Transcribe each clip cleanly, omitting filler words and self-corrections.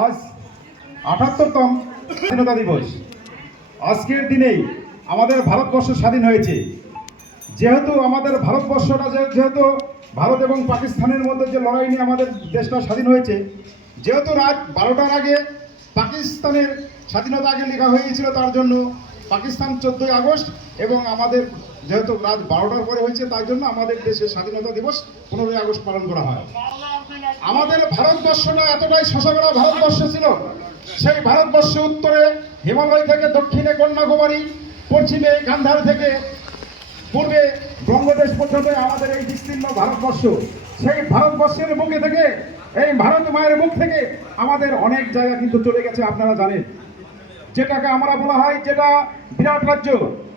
আজ ৭৮তম স্বাধীনতা দিবস। আজকের দিনেই আমাদের ভারতবর্ষ স্বাধীন হয়েছে। যেহেতু আমাদের ভারতবর্ষটা যেহেতু ভারত এবং পাকিস্তানের মধ্যে যে লড়াই নিয়ে আমাদের দেশটা স্বাধীন হয়েছে, যেহেতু রাত 12টার আগে পাকিস্তানের স্বাধীনতা আগে লেখা হয়ে গিয়েছিল, তার জন্য পাকিস্তান 14ই আগস্ট এবং আমাদের যেহেতু রাত 12টার পরে হয়েছে, তাই জন্য আমাদের দেশের স্বাধীনতা দিবস 15ই আগস্ট পালন করা হয়। আমাদের ভারতবর্ষটা এতটাই শশাকরা ভারতবর্ষ ছিল। সেই ভারতবর্ষে উত্তরে হিমালয় থেকে দক্ষিণে কন্যাকুমারী, পশ্চিমে গান্ধার থেকে পূর্বে বঙ্গদেশ পর্যন্ত আমাদের এই বিস্তীর্ণ ভারতবর্ষ। সেই ভারতবর্ষের বুকে থেকে, এই ভারত মায়ের মুখ থেকে আমাদের অনেক জায়গা কিন্তু চলে গেছে, আপনারা জানেন। যেটাকে আমরা বলা হয় যেটা বিরাট রাজ্য,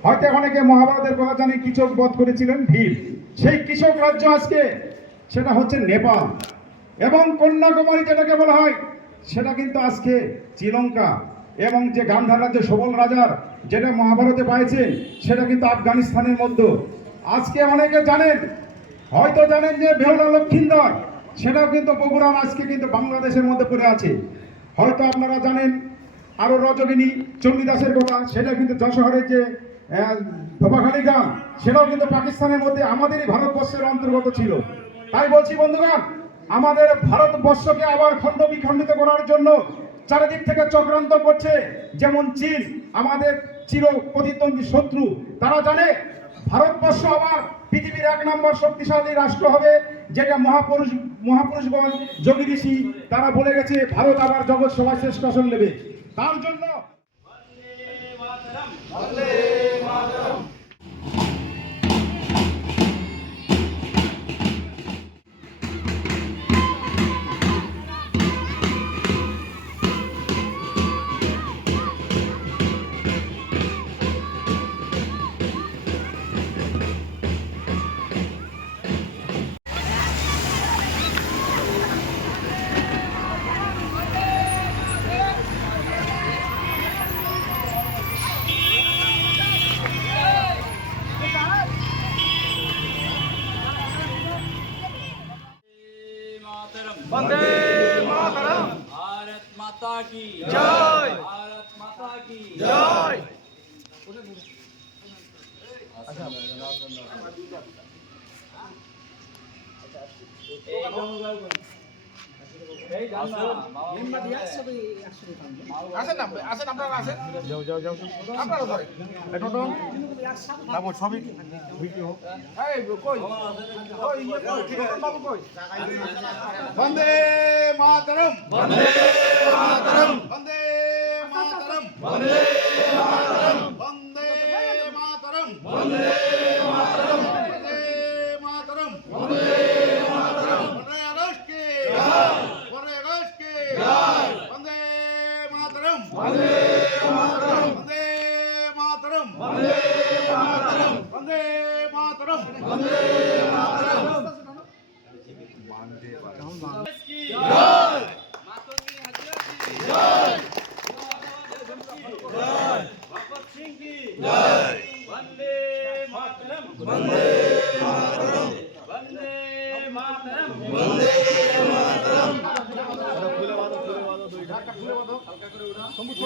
হয়তো অনেকে মহাভারতের কথা জানি, কৃষক বধ করেছিলেন ভীম। সেই কৃষক রাজ্য আজকে সেটা হচ্ছে নেপাল, এবং কন্যাকুমারী যেটাকে বলা হয় সেটা কিন্তু আজকে শ্রীলঙ্কা, এবং যে গান্ধার রাজ্য সবল রাজার যেটা মহাভারতে পাইছেন সেটা কিন্তু আফগানিস্তানের মধ্যে। আজকে অনেকে জানেন, হয়তো জানেন যে বেহুলা লক্ষিন্দর, সেটাও কিন্তু বগুড়ার আজকে কিন্তু বাংলাদেশের মধ্যে পড়ে আছে। হয়তো আপনারা জানেন আরও রজকিনী চণ্ডীদাসের কথা, সেটা কিন্তু যশোহরের যে ধোপাখালী গ্রাম, সেটাও কিন্তু পাকিস্তানের মধ্যে আমাদেরই ভারতবর্ষের অন্তর্গত ছিল। তাই বলছি বন্ধুগণ, আমাদের ভারতবর্ষকে আবার খণ্ড বিখণ্ডিত করার জন্য চারিদিক থেকে চক্রান্ত করছে। যেমন চীন, আমাদের চির প্রতিদ্বন্দ্বী শত্রু, তারা জানে ভারতবর্ষ আবার পৃথিবীর 1 নম্বর শক্তিশালী রাষ্ট্র হবে, যেটা মহাপুরুষগণ যোগী ঋষি তারা বলে গেছে ভারত আবার জগৎ সভায় শ্রেষ্ঠ আসন নেবে। তার জন্য वंदे मातरम। भारत माता की जय। भारत माता की जय। वंदे मातरम, वंदे मातरम, वंदे मातरम, वंदे मातरम, वंदे मातरम, वंदे मातरम, वंदे मातरम, वंदे मातरम, वंदे राष्ट्र की जय, वंदे राष्ट्र की जय, वंदे मातरम, वंदे मातरम, वंदे मातरम, वंदे मातरम, वंदे मातरम, वंदे मातरम। वंदे मातरम, वंदे मातरम, वंदे मातरम, वंदे मातरम।